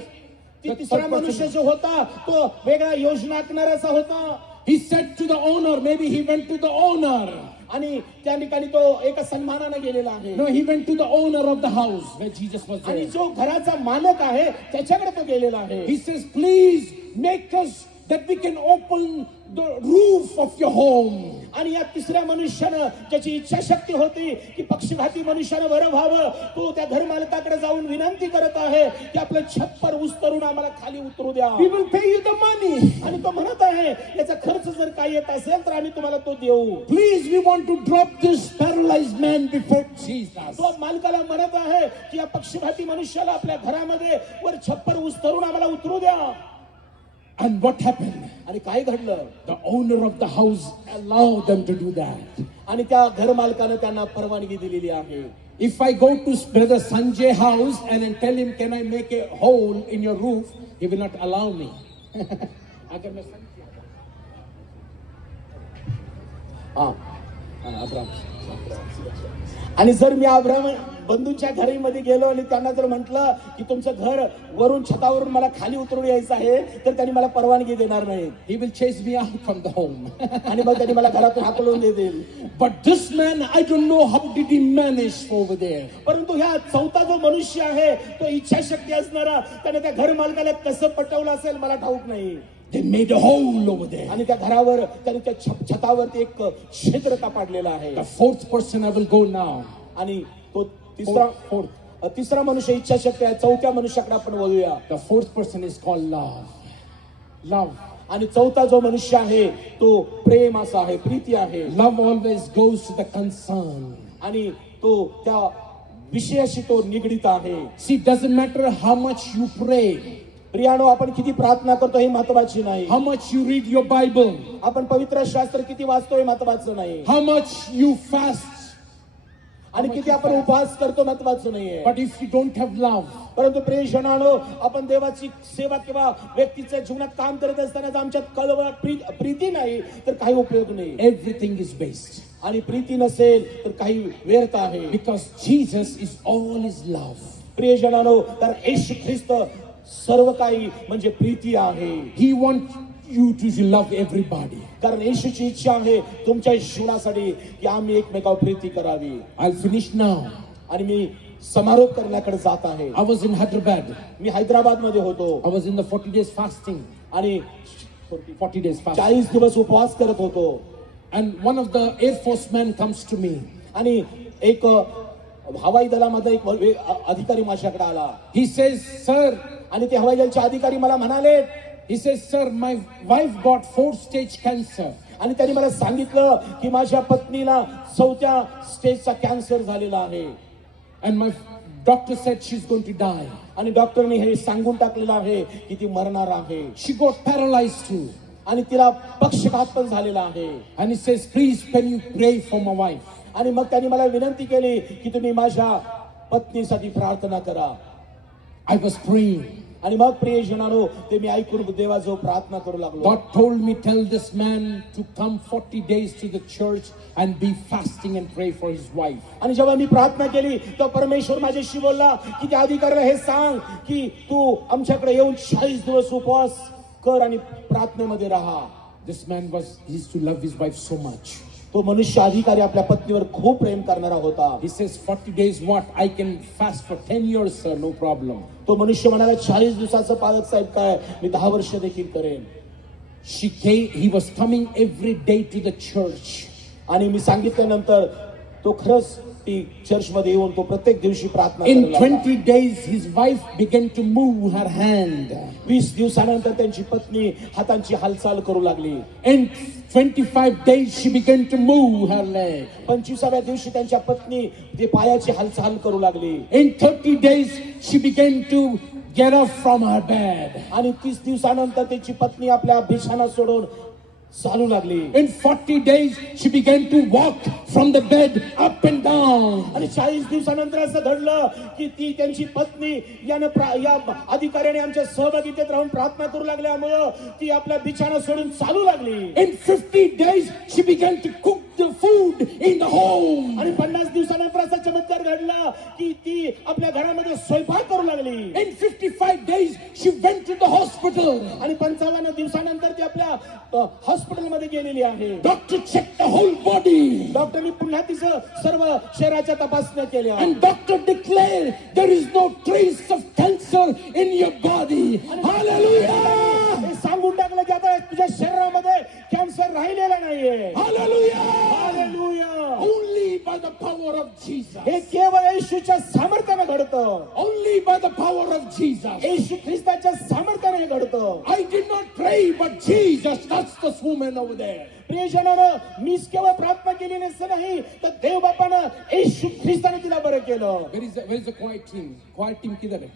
तिसरा मनुष्य जो होता तो वेगळा योजना आखणाराचा होता. He said to the owner, maybe he went to the owner. आणि त्या ठिकाणी तो एका सन्मानाने गेलेला आहे. No, he went to the owner of the house where Jesus was आणि there. जो घराचा मालक आहे त्याच्याकडे तो गेलेला आहे. He says, please make us that we can open the roof of your home. आणि या तिसऱ्या मनुष्यानं ज्याची इच्छाशक्ती होती की पक्षघाती मनुष्यानं बरं व्हावं, तो त्या घर मालकाकडे जाऊन विनंती करत आहे की आपलं छप्पर उस्तरून आम्हाला खाली उतरू द्या. We will pay you the money. आणि तो म्हणत आहे याचा खर्च जर काही येत असेल तर आम्ही तुम्हाला तो देऊ. Please, we want to drop this paralyzed man before Jesus. तो मालकाला म्हणत आहे की या पक्षघाती मनुष्याला आपल्या घरामध्ये वर छप्पर उस्तरून आम्हाला उतरू द्या. And what happened? आणि काय घडलं? The owner of the house allowed them to do that. आणि त्या घर मालकाने त्यांना परवानगी दिलेली आहे. If I go to Brother Sanjay house and then tell him, can I make a hole in your roof? He will not allow me. अगर मैं आणि जर मी अब्राहम बंधूंच्या घरामध्ये गेलो आणि त्यांना जर म्हटलं की तुमचं घर वरून छतावरून मला खाली उतरून यायचं आहे तर त्यांनी मला परवानगी देणार नाही. He will chase me out from the home. आणि मग त्यांनी मला घरातून हाकलून देतील. But this man, I don't know how did he manage over there. परंतु ह्या चौथा जो मनुष्य आहे तो इच्छाशक्ती असणारा त्याने त्या घर मालकाला कसं पटवलं असेल मला ठाऊक नाही. They made a hole over there. आणि त्या घरावर त्याने त्या छतावरती एक छिद्र काढलेला आहे. The fourth person I will go now. आणि तो तिसरा मनुष्य इच्छाशक्ती आहे. चौथ्या मनुष्याकडे आपण वळूया. The fourth person is called love. Love. आणि चौथा जो मनुष्य आहे तो प्रेम असा आहे, प्रीती आहे. Love always goes to the concern. आणि तो त्या विषयाशी तो निगडित आहे. See, it doesn't matter how much you pray. प्रियानो, आपण किती प्रार्थना करतो हे महत्वाची नाही. How much you read your Bible. आपण पवित्र शास्त्र किती वाचतो हे महत्वाचं नाही. How much you fast. आणि किती आपण उपवास करतो महत्वाचं नाहीये. But if you don't have love, परंतु प्रियजनांनो, आपण देवाची सेवा किंवा व्यक्तीच्या जीवनात काम करत असताना आमच्यात कळवळ प्रीती नाही तर काही उपयोग नाही. everything is waste. आणि प्रीती नसेल तर काही व्यर्थ आहे. Because Jesus is all is love. प्रियजनांनो, तर येशू ख्रिस्त सर्व काही म्हणजे प्रीती आहे. He wants you to love everybody. कारण येशूची इच्छा आहे तुमच्या जीवनासाठी की आम्ही एकमेकावर प्रीती करावी. I'll finish now. आणि मी समारोप करण्याकडे जात आहे. I was in Hyderabad. मी हैदराबाद मध्ये होतो. I was in the 40 days fasting. आणि 40 days fasting. 40 दिवस उपवास करत होतो. And one of the Air Force men comes to me. आणि एक हवाई दलामध्ये एक अधिकारी माझ्याकडे आला. He says, sir. आणि ते हवाई दलाचे अधिकारी मला म्हणाले, he says, sir, my wife got 4-stage cancer. आणि त्यांनी मला सांगितलं की माझ्या पत्नीला 4थ्या स्टेजचा कॅन्सर झालेला आहे. And my doctor said she's going to die. आणि डॉक्टरने हे सांगून टाकलेलं आहे की ती मरणार आहे. She got paralyzed too. आणि तिला पक्षघात पण झालेला आहे. And he says, please can you pray for my wife. आणि मग त्यांनी मला विनंती केली की तुम्ही माझ्या पत्नीसाठी प्रार्थना करा. I was praying. आणि मग प्रियजनांनो ते मी ऐकून देवाजवळ प्रार्थना करू लागलो. God told me, tell this man to come 40 days to the church and be fasting and pray for his wife. आणि जेव्हा मी प्रार्थना केली तर परमेश्वर माझ्याशी बोलला की त्या अधिकाऱ्याला हे सांग की तू आमच्याकडे येऊन 40 दिवस उपवास कर आणि प्रार्थनेमध्ये राहा. This man he used to love his wife so much. तो मनुष्य अधिकारी आपल्या पत्नीवर खूप प्रेम करणारा होता. He says 40 days what? I can fast for 10 years sir, no problem. तो मनुष्य म्हणाला 40 दिवसाचं पालक साहेब काय मी 10 वर्ष देखील करेन. He was coming every day to the church. आणि मी सांगितल्यानंतर तो खरंच ती चर्च मध्ये येऊन तो प्रत्येक दिवशी प्रार्थना In करायला लागला. 20 days his wife began to move her hand. 20 दिवसानंतर त्यांची पत्नी हातांची हालचाल करू लागली. In 25 days she began to move her leg. 25व्या दिवशी त्यांच्या पत्नी ते पायाची हालचाल करू लागली. In 30 days she began to get up from her bed. आणि 30 दिवसानंतर त्याची पत्नी आपल्या बिछाना सोडून चालू लागली. In 40 days she began to walk from the bed up and down. आणि 40 दिवसानंतर असं घडलं की ती त्यांची पत्नी या अधिकाऱ्याने आमच्या सहभागितेत राहून प्रार्थना करू लागल्यामुळे ती आपल्या बिछाना सोडून चालू लागली. In 50 days she began to cook the food in the home. आणि 50 दिवसानंतर असा चमत्कार घडला की ती आपल्या घरामध्ये स्वयंपाक करू लागली. In 55 days she went to the hospital. आणि 55 दिवसानंतर ती आपल्या हॉस्पिटलमध्ये गेलेली आहे. Doctor checked the whole body. डॉक्टरनी पुन्हा तिचं सर्व शरीराच्या तपासण्या केल्या. And doctor declared there is no trace of cancer in your body. Hallelujah. हे सांगून टाकलं की आता तुझ्या शरीरामध्ये कॅन्सर राहिलेला नाहीये. Hallelujah. Hallelujah. Only by the power of Jesus. हे केवळ येशूच्या सामर्थ्याने घडतं. Only by the power of Jesus. येशू ख्रिस्ताच्या सामर्थ्याने हे घडतं. I did not pray, but Jesus touched this woman over there. प्रियजनांनो मीच केवळ प्रार्थना केली नाही तर देव बापानं येशू ख्रिस्ताने तिला बरं केलं. Where is the choir team? Choir team किधर है?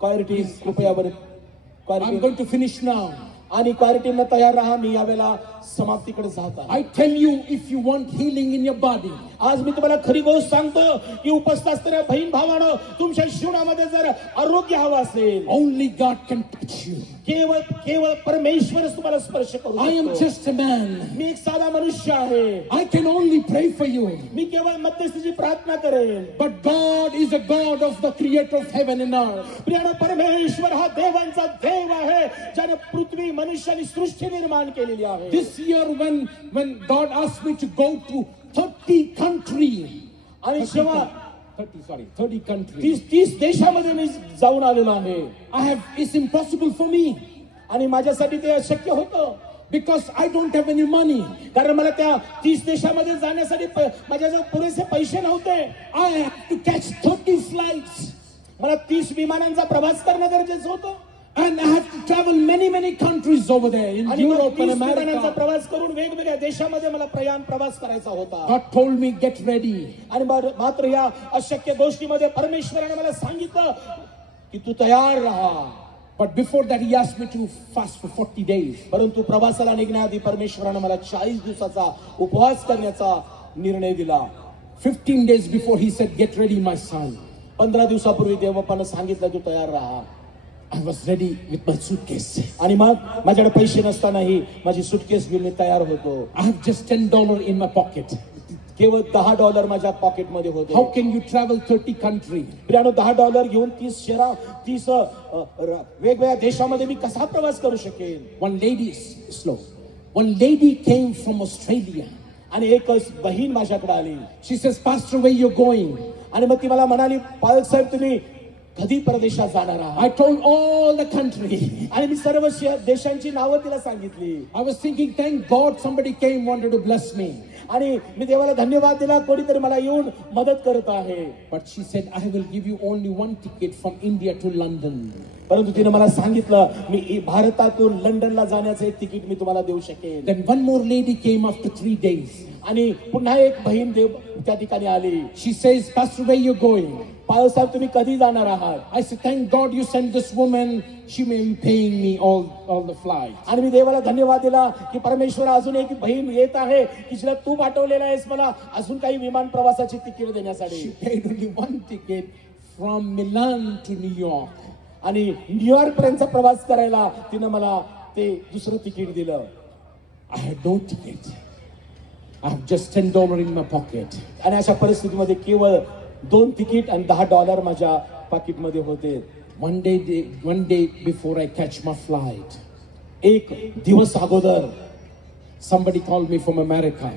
क्वायर टीम कृपया बरं. I'm going to finish now. आणि क्वायर टीमला तयार राहा. मी यावेळेला समाप्तीकडे जात आहे. I tell you, if you want healing in your body, आज मी तुम्हाला खरी गोष्ट सांगतो की उपस्थित असणाऱ्या बहीण भावानं तुमच्या जीवनामध्ये जर आरोग्य हवं असेल only God can touch you. केवळ परमेश्वरच तुम्हाला स्पर्श करू I am शकतो. just a man. मी एक साधा मनुष्य आहे. I can only pray for you. मी केवळ मध्यस्थीची प्रार्थना करेन. But God is a God of the creator of heaven and earth. प्रियानो परमेश्वर हा देवांचा देव आहे ज्याने पृथ्वी मनुष्याची सृष्टी निर्माण केलेली आहे. This year when God asked me to go to 30 countries, आणि जेव्हा 30 countries, 30 देशामध्ये मी जाऊन आलेलो आहे. it's impossible for me. आणि माझ्यासाठी ते अशक्य होतं. Because I don't have any money. कारण मला त्या 30 देशामध्ये जाण्यासाठी माझ्याजवळ पुरेसे पैसे नव्हते. I have to catch 30 flights. मला 30 विमानांचा प्रवास करणं गरजेचं होतं. And I have to travel many countries over there in Europe and America. प्रवास करून वेगवेगळ्या देशामध्ये मला प्रवास करायचा होता. God told me get ready. आणि मात्र या अशक्य गोष्टीमध्ये परमेश्वराने मला सांगितलं की तू तयार राहा. But before that he asked me to fast for 40 days. परंतु प्रवासाला निघण्याआधी परमेश्वराने मला 40 दिवसाचा उपवास करण्याचा निर्णय दिला. 15 days before he said get ready my son. 15 दिवसापूर्वी देवबापाने सांगितलं तू तयार राहा. I was ready with my suitcase. आणि मग माझ्याकडे पैसे नसतानाही माझी सुटकेस घेऊन मी तयार होतो. I have just $10 in my pocket. केवळ $10 माझ्या पॉकेट मध्ये होते. How can you travel 30 countries? प्रियानो $10 घेऊन 30 वेगवेगळ्या देशामध्ये मी कसा प्रवास करू शकेन. One lady came from Australia. आणि एक बहीण माझ्याकडे आली. She says, Pastor, where you're going? आणि मग ती मला म्हणाली पालक साहेब तुम्ही कधी परदेशात जाणार आहात. I told all the country. आणि मी सर्व देशांची नावं तिला सांगितली. I was thinking, thank God somebody came wanted to bless me. आणि मी देवाला धन्यवाद दिला कोणीतरी मला येऊन मदत करत आहे. But she said, I will give you only one ticket from India to London. परंतु तिने मला सांगितलं मी भारतातून लंडनला जाण्याचं एक तिकीट मी तुम्हाला देऊ शकेन. Then one more lady came after 3 days. आणि पुन्हा एक बहीण त्या ठिकाणी आली. She says, Pastor, where you going? पाल साहेब तुम्ही कधी जाणार आहात. I said, thank God you sent this woman. She may be paying me all the flights. आणि मी देवाला धन्यवाद दिला की परमेश्वर अजून एक बहीण येत आहे की जिला तू पाठवलेला आहेस मला अजून काही विमान प्रवासाची तिकीट देण्यासाठी. She paid only one ticket from Milan to New York. आणि न्यूयॉर्क पर्यंतचा प्रवास करायला तिनं मला ते दुसरं तिकीट दिलं. I had no ticket. I have just $10 in my pocket. आणि अशा परिस्थितीमध्ये केवळ 2 तिकीट आणि $10 माझ्या पाकिटमध्ये होते. One day before I catch my flight, एक दिवस अगोदर somebody called me from America.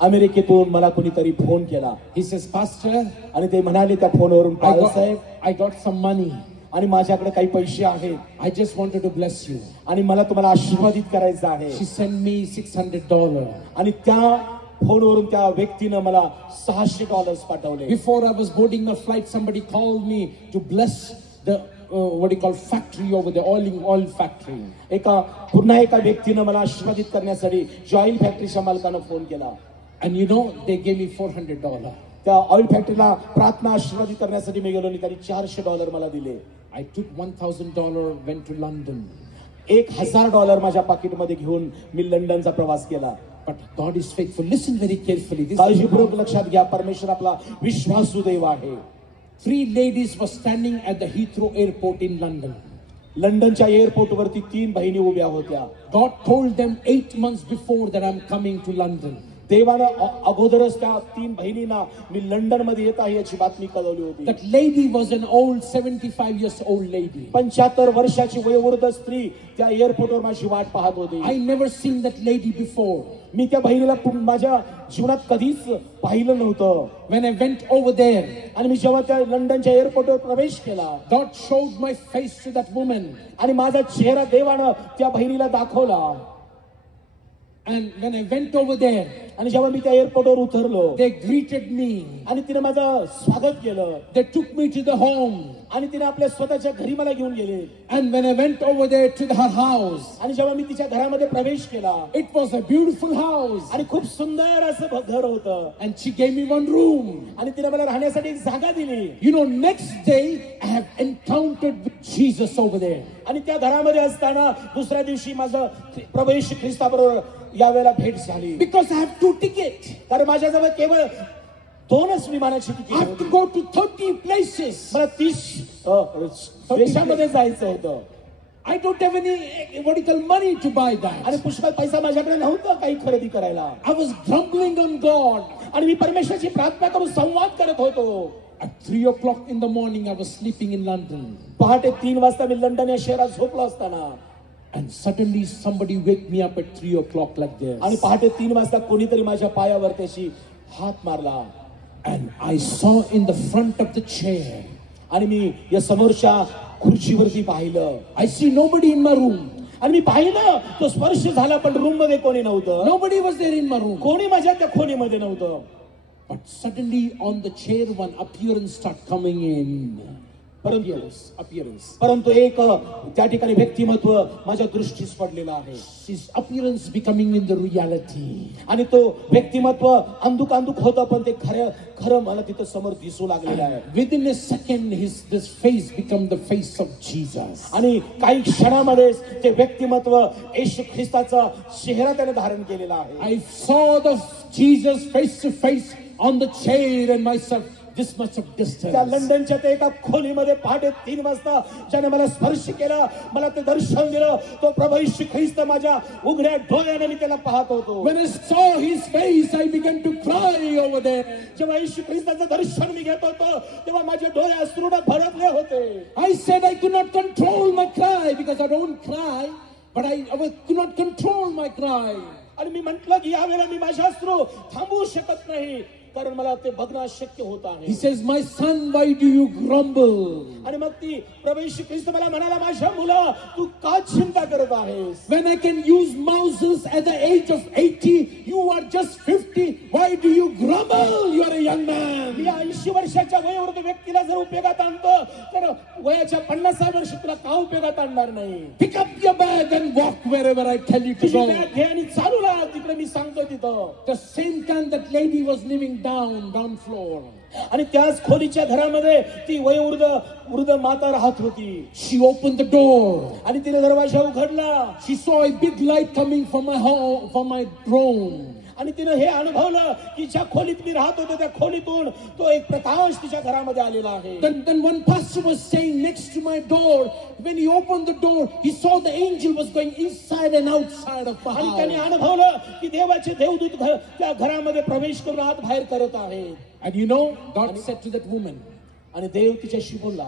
अमेरिकेतून मला कोणीतरी फोन केला. He says, Pastor, आणि ते म्हणाले त्या फोनवरून, साहेब, I got some money. आणि माझ्याकडे काही पैसे आहेत. I just wanted to bless you. आणि मला तुम्हाला आशीर्वादित करायचं आहे. She sent me $600. आणि त्या फोनवरून त्या व्यक्तीनं मला $600 पाठवले. Before I was boarding my flight, somebody called me to bless the what you call factory over the oil factory. पुन्हा एका व्यक्तीनं मला आशीर्वादित करण्यासाठी ऑइल फॅक्टरीच्या मालकानं फोन केला. And you know, they gave me $400. त्या ऑइल फॅक्टरीला प्रार्थना आशीर्वादित करण्यासाठी मी गेलो आणि त्यांनी $400 मला दिले. I took $1,000, went to London. $1,000 माझ्या पाकिटमध्ये घेऊन मी लंडनचा प्रवास केला. But God is faithful. Listen very carefully. काळजीपूर्वक लक्षात घ्या, परमेश्वर आपला विश्वासू देव आहे. 3 ladies were standing at the Heathrow airport in London. लंडनच्या एअरपोर्ट वरती 3 बहिणी उभ्या होत्या. God told them 8 months before that I'm coming to London. देवानं अगोदरच त्या 3 बहिणींना मी लंडन मध्ये येत आहे याची बातमी कळवली होती. That lady was an old 75 years old lady. 75 वर्षाची वयोवृद्ध स्त्री त्या एअरपोर्टवर माझी वाट पाहत होती. I never seen that lady before. मी त्या बहिणीला माझ्या जीवनात कधीच पाहिलं नव्हतं. When I went over there, आणि मी जेव्हा त्या लंडनच्या एअरपोर्टवर प्रवेश केला, God showed my face to that woman. आणि माझा चेहरा देवानं त्या बहिणीला दाखवला. And when I went over there, आणि जेव्हा मी त्या एअरपोर्टवर उतरलो, they greeted me. आणि तिने माझं स्वागत केलं. They took me to the home. आणि तिने आपल्या स्वतःच्या घरी मला घेऊन गेले. And when I went over there to her house, आणि जेव्हा मी तिच्या घरामध्ये प्रवेश केला, it was a beautiful house. आणि खूप सुंदर असं घर होतं. And she gave me one room. आणि तिने मला राहण्यासाठी एक जागा दिली. You know, next day I have encountered with Jesus over there. आणि त्या घरामध्ये असताना दुसऱ्या दिवशी माझं प्रभू येशू ख्रिस्ताबरोबर यावेळेला भेट झाली. Because I have 2 tickets. कारण माझ्याजवळ केवळ 2च विमानाची तिकीट I have होती. to go to 30 places. मला 30 देशामध्ये जायचं होतं. I don't have any what you call money to buy that. आणि पुष्कळ पैसा माझ्याकडे नव्हता काही खरेदी करायला. I was grumbling on God. आणि मी परमेश्वराची प्रार्थना करून संवाद करत होतो. At 3 o'clock in the morning, I was sleeping in London. पहाटे 3 वाजता मी लंडन या शहरात झोपलो असताना, and suddenly somebody wake me up at 3 o'clock like this. आणि पहाटे 3 वाजता कोणीतरी माझ्या पायावर त्याची हात मारला. And I saw in the front of the chair. आणि मी या समोरच्या खुर्चीवरती पाहिलं. I see nobody in my room. आणि मी पाहिलं तो स्पर्श झाला पण रूम मध्ये कोणी नव्हतं. Nobody was there in my room. कोणी माझ्या त्या खोलीमध्ये नव्हतं. But suddenly on the chair one appearance start coming in. परंतु एक त्या ठिकाणी व्यक्तिमत्व माझ्या दृष्टीस पडलेलं आहे. His appearance becoming in the reality. आणि तो व्यक्तिमत्व अंधुक होतं पण ते खरं मला तिथं समोर दिसू लागलेलं आहे. Within a second this face become the face of Jesus. आणि काही क्षणामध्ये ते व्यक्तिमत्व येशू ख्रिस्ताचा चेहरा त्याने धारण केलेला आहे. I saw the Jesus face to face on the chair and myself this much of distance. त्या लंडनच्या त्या एका खोलीमध्ये पहाटे 3 वाजता ज्याने मला स्पर्श केला, मला ते दर्शन दिलं, तो प्रभू येशू ख्रिस्त माझ्या उघड्या डोळ्याने मी त्याला पाहत होतो. When I saw his face, I began to cry over there. जेव्हा येशू ख्रिस्ताचं दर्शन मी घेत होतो तेव्हा माझे डोळे अश्रूने भरले होते. I said I could not control my cry because I don't cry, but I could not control my cry. आणि मी म्हटलं की यावेळेला मी माझे अश्रू थांबवू शकत नाही कारण मला ते बघणं शक्य होत आहे. He says, my son, why do you grumble? आणि मग ती प्रभू येशू ख्रिस्त मला म्हणाला, माझ्या मुला तू का चिंता करत आहेस? When I can use Moses at the age of 80, you are just 50. Why do you grumble? You are a young man. मी 80 वर्षाच्या वयोवृद्ध व्यक्तीला जर उपयोगात आणतो तर वयाच्या 50 वर्ष तुला का उपयोगात आणणार नाही? Pick up your bag and walk wherever I tell you to go. Bag घे आणि चालू लाग तिकडे मी सांगतो तिथं. The same time that lady was living down floor. आणि त्याच खोलीच्या घरामध्ये ती वृद्ध माता राहत होती. She opened the door. आणि तिने दरवाजा उघडला. She saw a big light coming from my home, from my room. आणि तिने हे अनुभवलं की ज्या खोलीत मी राहत होतो त्या खोलीतून तो एक प्रकाश तिच्या घरामध्ये आलेला आहे. Then one pastor was saying next to my door, when he opened the door, he saw the angel was going inside and outside of the आणि त्याने house. अनुभवलं की देवाचे देवदूत त्या घरामध्ये प्रवेश करून आत बाहेर करत आहे. And you know, God said to that woman, आणि देव तिच्याशी बोलला,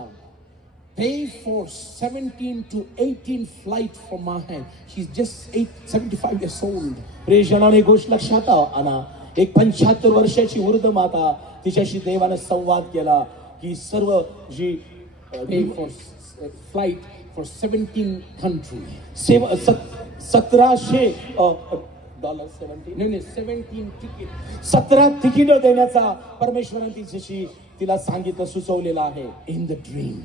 pay for 17 to 18 flight for Mahan. She's just 75 years old. प्रियजनाने गोष्ट लक्षात आणा, एक 75 वर्षाची वृद्ध माता तिच्याशी देवाने संवाद केला की सर्व जी Pay for flight for 17 countries. 1700 dollar 17 No, 17 tickets 17 ticket देण्याचा परमेश्वराने तिच्याशी तिला सांगितलं, सुचवलेलं आहे. in the dream.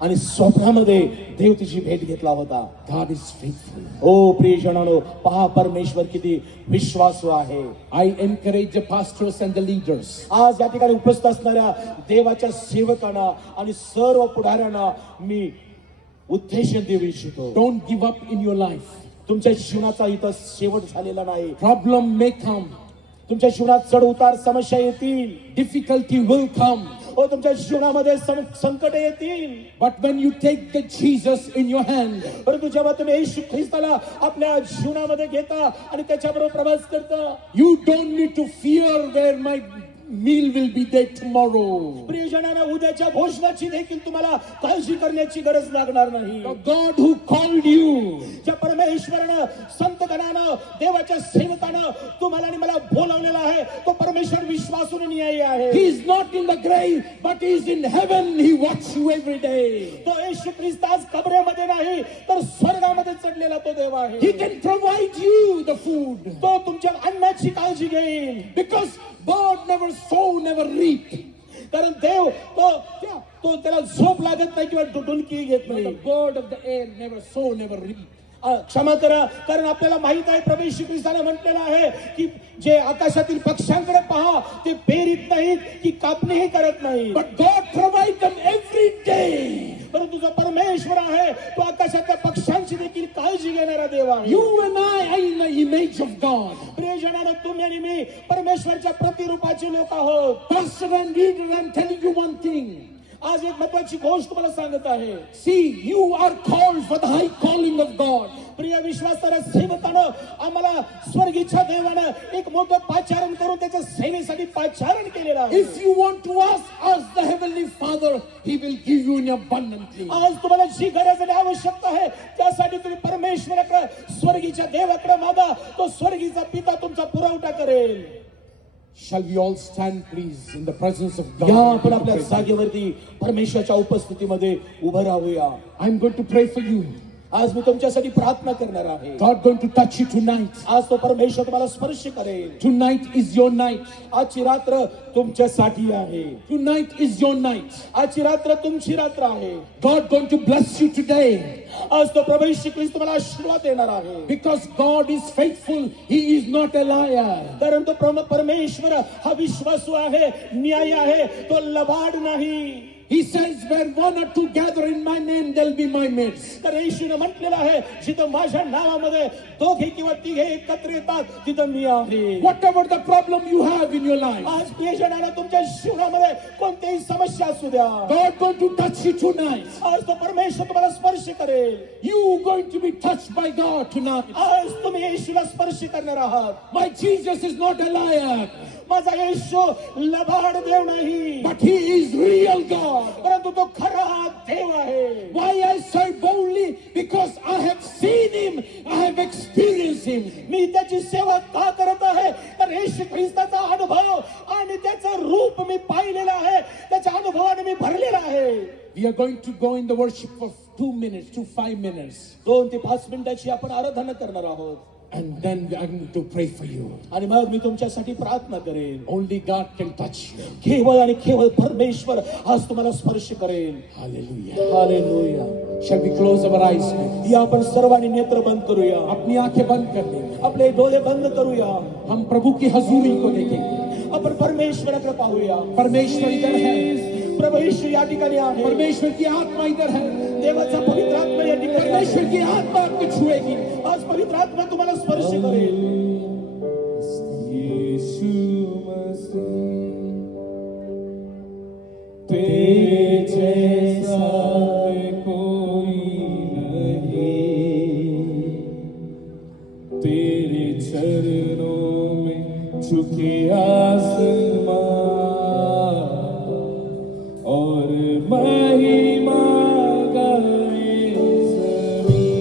आणि स्वप्नामध्ये देव तिची भेट घेतला होता. God is faithful. ओ प्रियजनांनो, पहा परमेश्वर किती विश्वासू आहे. I encourage the pastors and the leaders. आज या ठिकाणी उपस्थित असणाऱ्या देवाच्या सेवकांना आणि सर्व पुढाऱ्यांना मी उद्देशन देऊ इच्छितो. Don't give up in your life. तुमच्या जीवनाचा इथं शेवट झालेला नाही. Problem may come. तुमच्या जीवनात चढ उतार समस्या येतील. Difficulty will come. ओ तुमच्या जीवनामध्ये संकट येतील. But when you take the Jesus in your hand, परंतु जेव्हा तुम्ही येशू ख्रिस्ताला आपल्या जीवनामध्ये घेता आणि त्याच्याबरोबर प्रवास करता, you don't need to fear where my meal will be there tomorrow. प्रियजनांना उद्याच्या भोजनाची देखील तुम्हाला काळजी करण्याची गरज लागणार नाही. The God who called you, ज्या परमेश्वरानं संतगणानं देवाच्या सेवकानं तुम्हाला आणि मला बोलावलेला आहे, तो परमेश्वर विश्वासू न्यायी आहे. He is not in the grave, but he is in heaven. He watches you every day. तो येशू ख्रिस्त आज कबरेमध्ये नाही तर स्वर्गामध्ये चढलेला तो देव आहे. He can provide you the food. तो तुमच्या अन्नाची काळजी घेईल. Because God never sow, never reap. कारण देव तो त्याला झोप लागत नाही किंवा डुलकी घेत The नाही. bird of the air never sow, never reap. क्षमा करा, कारण आपल्याला माहित आहे प्रभू येशू ख्रिस्ताने म्हटलेलं आहे की जे आकाशातील पक्ष्यांकडे पहा, ते पेरीत नाहीत की कापणीही करत नाही. But God provides them every day. परंतु जो परमेश्वर आहे तो आकाशातल्या पक्ष्यांची देखील काळजी घेणारा देव आहे. You and I are in the image of God. प्रियजनांनो, तुम्ही आणि मी परमेश्वरच्या प्रतिरूपाचे लोक आहोत. Pastor and leader, I'm telling you one thing. आज एक महत्वाची गोष्ट तुम्हाला सांगत आहे. See, you are called for the high calling of God. प्रिय विश्वासाच्या सेवकानं आम्हाला स्वर्गीच्या देवानं एक मोठं पाचारण करून त्याच्या सेवेसाठी पाचारण केलेलं आहे. If you want to ask the Heavenly Father, He will give you in abundantly. आज तुम्हाला जी गरज आणि आवश्यकता आहे त्यासाठी तुम्ही परमेश्वराकडे, स्वर्गीच्या देवाकडे मागा, तो स्वर्गीचा पिता तुमचा पुरवठा करेल. Shall we all stand, please, in the presence of God? या आपण आपल्या जागेवरती परमेश्वराच्या उपस्थितीमध्ये उभं राहूया. I'm going to pray for you. आज मी तुमच्यासाठी प्रार्थना करणार आहे. God going to touch you tonight. आज तो परमेश्वर तुम्हाला स्पर्श करेल. Tonight is your night. आजची रात्र तुमच्यासाठी आहे. Tonight is your night. आजची रात्र तुमची रात्र आहे. God going to bless you today. आज तो प्रभू येशू ख्रिस्त तुम्हाला आशीर्वाद देणार आहे. Because God is faithful. He is not a liar. कारण तो परमेश्वर हा विश्वासू आहे, न्यायी आहे, तो लबाड नाही. He says, where one or two gather in my name, there'll be my midst. तर येशूने म्हटलेलं आहे, जिथं माझ्या नावामध्ये दोघे किंवा तिघे एकत्र येतात तिथं मी आहे. Whatever the problem you have in your life, आज प्रियजनांना तुमच्या जीवनामध्ये कोणतीही समस्या असू द्या, God going to touch you tonight. आज तो परमेश्वर तुम्हाला स्पर्श करेल. You going to be touched by God tonight. आज तुम्ही येशूला स्पर्श करणार आहात. My Jesus is not a liar, माझा येशू लबाड देव नाही, but He is real God. परंतु तो खरा देव आहे. Why I say boldly? Because I have seen Him, I have experienced Him. मी त्याची सेवा का करत आहे, तर येशू ख्रिस्ताचा अनुभव आणि त्याचं रूप मी पाहिलेला आहे, त्याच्या अनुभवाने मी भरलेला आहे. We are going to go in the worship for 2 minutes to 5 minutes. 2 ते 5 मिनिटाची आपण आराधना करणार आहोत. And then I'm going to pray for you. आणि मग मी तुमच्यासाठी प्रार्थना करेन. Only God can touch you. केवळ आणि केवळ परमेश्वर आज तुम्हाला स्पर्श करेल. Hallelujah. Hallelujah. Shall we close our eyes, please? या आपण सर्वांनी नेत्र बंद करूया. अपनी आंखें बंद कर लेंगे. आपले डोळे बंद करूया. हम प्रभु की हजूरी को देखेंगे. आपण परमेश्वराकडे पाहूया. परमेश्वर इधर है. प्रभू येशू या ठिकाणी आहे. परमेश्वर की आत्मा इधर है. देवाचा पवित्र आत्मा या ठिकाणी आहे. परमेश्वर की आत्मा आपको छुएगी. आज पवित्र आत्मा तुम्हाला स्पर्श करेल. तेरे चरणों में झुके आसमां और महिमा गाए ज़मीं।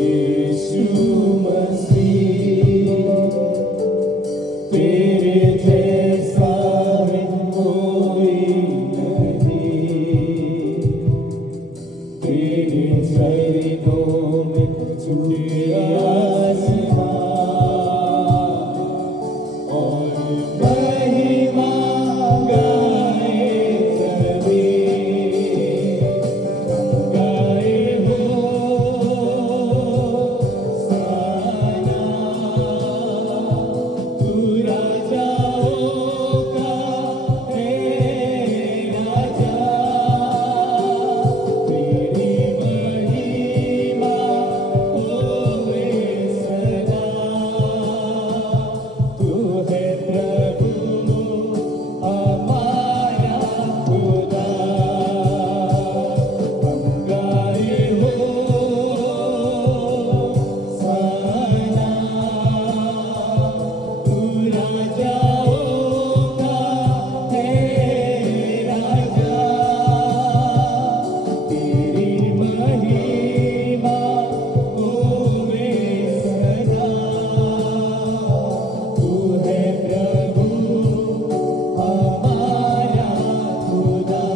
यीशु मसीह तेरे जैसा है कोई नहीं, तेरे चरणों में झुके आसमां और महिमा गाए ज़मीं। गाए हो साना, तू राजाओं का है राजा, तेरी महिमा होवे सदा। तू है प्रभु हमारा खुदा, हम गाए हो साना, तू राजाओं का है राजा, तेरी महिमा होवे सदा। तू है प्रभु हमारा खुदा।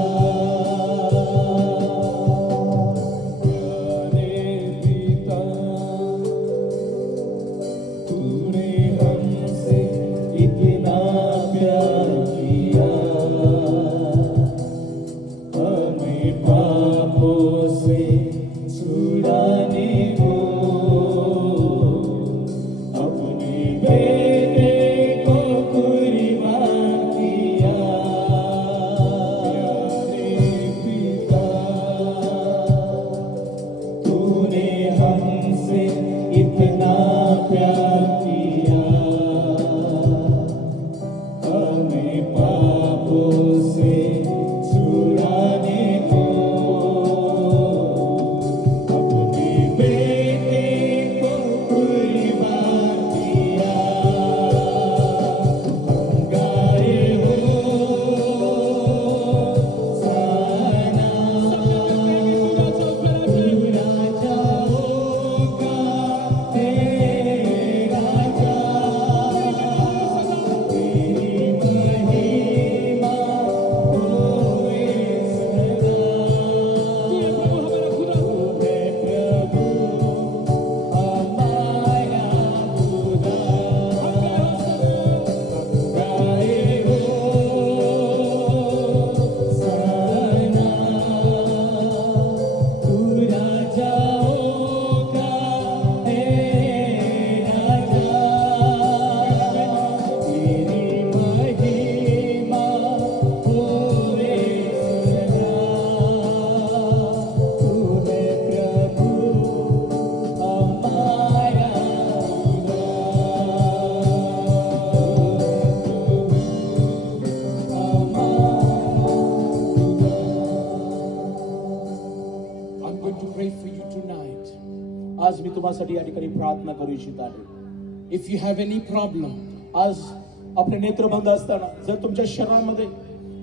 प्यारे पिता, तूने हमसे इतना प्यार किया, हमें पापों से छुड़ाने को अपने बेटे को कुर्बान किया। प्यारे पिता, तूने हमसे इतना प्यार किया, हमें पापों से छुड़ाने को अपने बेटे को कुर्बान किया। हम गाए हो साना, तू राजाओं का है राजा, तेरी महिमा होवे सदा। तू है प्रभु हमारा खुदा, गाए हो साना, तू राजाओं का है राजा, तेरी महिमा होवे सदा। तू है प्रभु हमारा खुदा, I'm going to pray for you tonight. आज मी तुम्हासाठी या ठिकाणी प्रार्थना करू इच्छित आहे. If you have any problem, आज आपले नेत्र बंद असताना जर तुमच्या शरीरामध्ये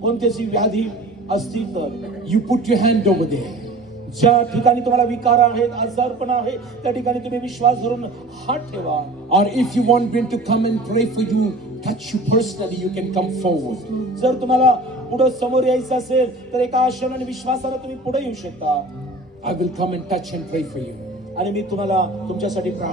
कोणतीही व्याधी असतील तर you put your hand over there. ज्या ठिकाणी तुम्हाला विकार आहेत, आजारपणा आहे, त्या ठिकाणी तुम्ही विश्वास धरून हात ठेवा. Or if you want me to come and pray for you, touch you personally, you can come forward. जर तुम्हाला पुढे समोर यायचं असेल तर एका आशेने आणि विश्वासाने तुम्ही पुढे येऊ शकता I will come and touch and pray for you. आणि मी तुम्हाला तुमच्यासाठी प्रार्थना